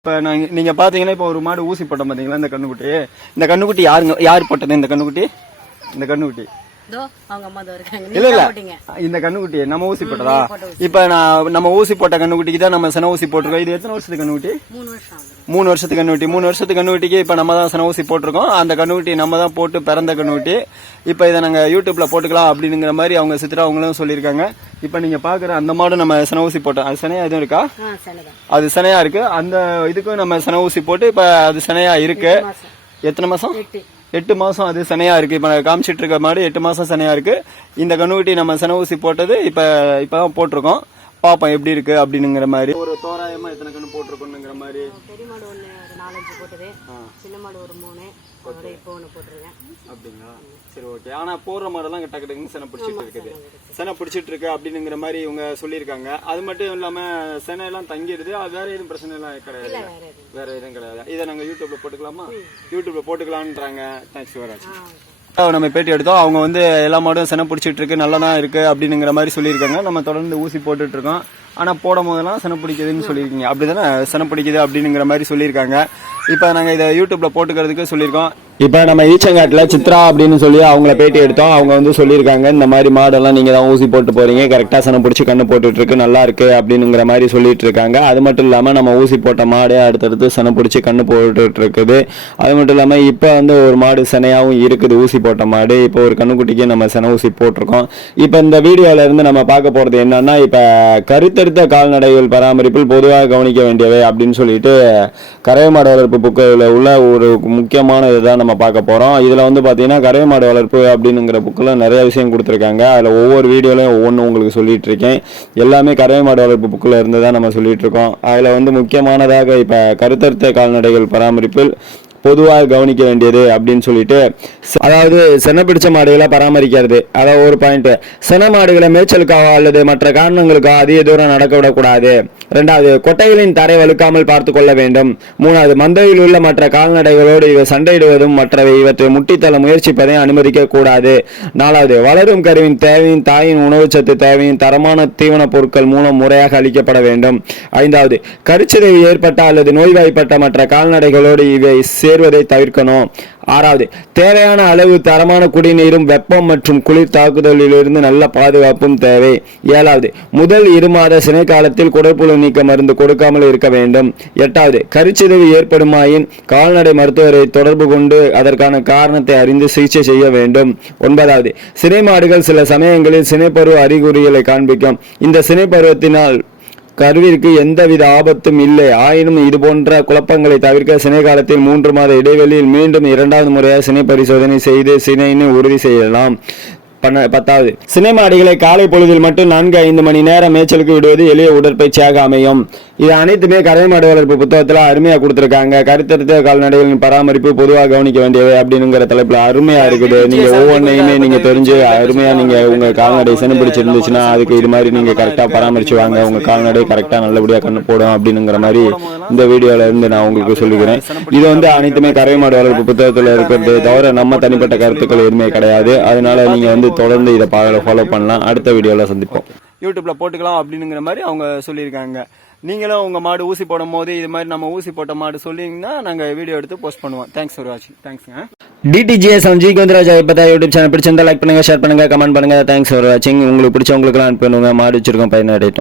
இப்போ நீங்கள் பார்த்தீங்கன்னா இப்போ ஒரு மாடு ஊசி போட்டோம் பார்த்தீங்களா இந்த கண்ணுக்குட்டி யார் போட்டது இந்த கண்ணுக்குட்டி இல்ல இந்த கண்ணுக்குட்டி நம்ம ஊசி போட்டதா? இப்ப நம்ம ஊசி போட்ட கண்ணுக்குட்டிக்கு தான் நம்ம சன ஊசி போட்டிருக்கோம். இது எத்தனை வருஷத்துக்கு கண்ணுக்குட்டி? 3 வருஷத்துக்கு கண்ணுக்குட்டி. 3 வருஷத்துக்கு கண்ணுக்குட்டிக்கு இப்ப நம்ம தான் சன ஊசி போட்டிருக்கோம். அந்த கண்ணுக்குட்டி நம்ம தான் போட்டு பிறந்த கண்ணுக்குட்டி. இப்ப இதை நாங்க யூடியூப்ல போட்டுக்கலாம் அப்படிங்கிற மாதிரி அவங்க சித்ரா அவங்களும் சொல்லியிருக்காங்க. இப்ப நீங்க பாக்குற அந்த மாடு நம்ம சன ஊசி போட்டோம். அது சனையா எதுவும் இருக்கா? அது சனையா இருக்கு. அந்த இதுக்கும் நம்ம சன ஊசி போட்டு இப்ப அது சனையா இருக்கு. எத்தனை மாசம்? 8 மாசம் அது சனையா இருக்கு. இப்ப காமிச்சிட்டு இருக்க மாடு 8 மாசம் சனையா இருக்கு. இந்த கண்ணுக்குட்டி நம்ம சன ஊசி போட்டது இப்பதான் போட்டிருக்கோம். பாப்போம் எப்படி இருக்கு அப்படிங்கிற மாதிரி. ஒரு தோராயமா எத்தனை கண்ணு போட்டிருக்கோங்கிற மாதிரி. பெரிய மாடு 4-5 போட்டது, சின்ன மாடு ஒரு 3 இப்போ 1 போட்டிருக்கேன். அப்படிங்களா? சரி, ஓகே. ஆனா போடுற மாடெல்லாம் டக்கு டக்குன்னு செனை பிடிச்சிட்டு இருக்குது. செனை பிடிச்சிட்டு இருக்கு அப்படிங்கிற மாதிரி இவங்க சொல்லியிருக்காங்க. அது மட்டும் இல்லாம செனை எல்லாம் தங்கிடுது. அது வேற எதுவும் பிரச்சனை எல்லாம் கிடையாது. வேற எதுவும் கிடையாது. இதை நாங்க யூடியூப்ல போட்டுக்கலாமா? யூடியூப்ல போட்டுக்கலான்றாங்க. தேங்க்ஸ் ஃபார் வாட்சிங். நம்ம பேட்டி எடுத்தோம். அவங்க வந்து எல்லா மாடும் செனை பிடிச்சிட்டு இருக்கு, நல்லா தான் இருக்கு அப்படிங்கிற மாதிரி சொல்லியிருக்காங்க. நம்ம தொடர்ந்து ஊசி போட்டுட்டு இருக்கோம். ஆனா போடும் போதெல்லாம் செனை பிடிக்குதுன்னு சொல்லியிருக்கீங்க. அப்படிதானே? செனை பிடிக்குது அப்படிங்கிற மாதிரி சொல்லியிருக்காங்க. இப்ப நாங்க இதை யூடியூப்ல போட்டுக்கிறதுக்கு சொல்லியிருக்கோம். இப்ப நம்ம ஈச்சங்காட்டுல சித்ரா அப்படின்னு சொல்லி அவங்கள பேட்டி எடுத்தோம். அவங்க வந்து சொல்லியிருக்காங்க, இந்த மாதிரி மாடெல்லாம் நீங்க தான் ஊசி போட்டு போறீங்க, கரெக்டா சனை பிடிச்சி கண்ணு போட்டுட்டு இருக்கு, நல்லா இருக்கு அப்படிங்கிற மாதிரி சொல்லிட்டு இருக்காங்க. அது மட்டும் இல்லாம நம்ம ஊசி போட்ட மாடே அடுத்தடுத்து சனை பிடிச்சி கண்ணு போட்டுட்டு இருக்குது. அது மட்டும் இல்லாம இப்ப வந்து ஒரு மாடு சனையாவும் இருக்குது, ஊசி போட்ட மாடு. இப்போ ஒரு கண்ணுக்குட்டிக்கு நம்ம சனை ஊசி போட்டிருக்கோம். இப்ப இந்த வீடியோல இருந்து நம்ம பார்க்க போறது என்னன்னா, இப்ப கருத்தரித்த கால்நடைகள் பராமரிப்பில் பொதுவாக கவனிக்க வேண்டியவை அப்படின்னு சொல்லிட்டு கறவை மாடு வளர்ப்பு புக்கில் உள்ள ஒரு முக்கியமான இதுதான் நம்ம பார்க்க போறோம். இதுல வந்து பாத்தீங்கன்னா கறவை மாடு வளர்ப்பு அப்படிங்கிற புக்கில் நிறைய விஷயம் கொடுத்துருக்காங்க. அதுல ஒவ்வொரு வீடியோலையும் ஒவ்வொன்றும் உங்களுக்கு சொல்லிட்டு இருக்கேன். எல்லாமே கறவை மாடு வளர்ப்பு புக்கில் இருந்து தான் நம்ம சொல்லிட்டு இருக்கோம். அதுல வந்து முக்கியமானதாக இப்ப கருத்தரித்த கால்நடைகள் பராமரிப்பில் பொதுவாக கவனிக்க வேண்டியது அப்படின்னு சொல்லிட்டு, அதாவது செனை பிடிச்ச மாடுகளை பராமரிக்கிறது. அதாவது ஒரு பாயிண்ட், செனை மாடுகளை மேய்ச்சலுக்காக அல்லது மற்ற காரணங்களுக்காக அதிக தூரம் நடக்க விடக்கூடாது. 2வது, கொட்டைகளின் தரை வலுக்காமல் பார்த்து கொள்ள வேண்டும். 3வது, மந்தையில் உள்ள மற்ற கால்நடைகளோடு இவை சண்டையிடுவதும் மற்றவை இவற்றை முட்டித்தள்ள முயற்சிப்பதை அனுமதிக்க கூடாது. 4வது, வளரும் கருவின் தேவையின் தாயின் உணவுச்சத்து தேவையின் தரமான தீவன பொருட்கள் மூலம் முறையாக அளிக்கப்பட வேண்டும். 5வது, கருச்சிதைவு ஏற்பட்ட அல்லது நோய்வாய்ப்பட்ட மற்ற கால்நடைகளோடு இவை சேர்வதை தவிர்க்கணும். 6வது, தேவையான அளவு தரமான குடிநீரும் வெப்பம் மற்றும் குளிர் தாக்குதலிலிருந்து நல்ல பாதுகாப்பும் தேவை. 7வது, முதல் 2 மாத சினை காலத்தில் குடற்புழு நீக்க மருந்து கொடுக்காமல் இருக்க வேண்டும். 8வது, கருச்சிதைவு ஏற்படுமாயின் கால்நடை மருத்துவரை தொடர்பு கொண்டு அதற்கான காரணத்தை அறிந்து சிகிச்சை செய்ய வேண்டும். 9வது, சினை மாடுகள் சில சமயங்களில் சினைப்பருவ அறிகுறிகளை காண்பிக்கும். இந்த சினைப்பருவத்தினால் கருவிற்கு எந்தவித ஆபத்தும் இல்லை. ஆயினும் இது போன்ற குழப்பங்களை தவிர்க்க சினை காலத்தில் 3 மாத இடைவெளியில் மீண்டும் 2வது முறையாக சினை பரிசோதனை செய்து சினையினை உறுதி செய்யலாம். 10வது, சினை மாடுகளை காலை பொழுதில் மட்டும் 4-5 மணி நேரம் மேய்ச்சலுக்கு விடுவது எளிய உடற்பயிற்சியாக அமையும். இது அனைத்துமே கறவை மாடு வளர்ப்பு புத்தகத்துல அருமையா கொடுத்திருக்காங்க. கருத்தரித்த கால்நடைகளின் பராமரிப்பு பொதுவாக கவனிக்க வேண்டியவை அப்படிங்கிற தலைப்புல அருமையா இருக்குது. நீங்க ஒவ்வொன்றையுமே நீங்க தெரிஞ்சு அருமையா நீங்க உங்க கால்நடை செனை பிடிச்சிருந்துச்சுன்னா அதுக்கு இது மாதிரி நீங்க கரெக்டா பராமரிச்சு வாங்க, உங்க கால்நடை கரெக்டா நல்லபடியா கண்ணு போடும் அப்படிங்கிற மாதிரி இந்த வீடியோல இருந்து நான் உங்களுக்கு சொல்லிக்கிறேன். இது வந்து அனைத்துமே கறவை மாடு வளர்ப்பு புத்தகத்துல இருக்கிறது தவிர நம்ம தனிப்பட்ட கருத்துக்கள் எதுவுமே கிடையாது. அதனால நீங்க வந்து தொடர்ந்து இதை ஃபாலோ பண்ணலாம். அடுத்த வீடியோல சந்திப்போம். யூடியூப்ல போட்டுக்கலாம் அப்படிங்கிற மாதிரி அவங்க சொல்லியிருக்காங்க. நீங்களும் உங்க மாடு ஊசி போடும் போது இது மாதிரி நம்ம ஊசி போட்ட மாடு சொல்லிங்கன்னா நாங்க வீடியோ எடுத்து போஸ்ட் பண்ணுவோம். தேங்க்ஸ் ஃபார் வாட்சிங். தேங்க்ஸ்ங்க. DTGS ஜி கோவிந்தராஜா இப்ப யூடியூப் சேனல் பிடிச்சிருந்தா லைக் பண்ணுங்க, ஷேர் பண்ணுங்க, கமெண்ட் பண்ணுங்க. தேங்க்ஸ் ஃபார் வாட்சிங். உங்களுக்கு பிடிச்சவங்களுக்கு எல்லாம் பண்ணுங்க. மாடு வச்சிருக்கோம், பயனடையட்டும்.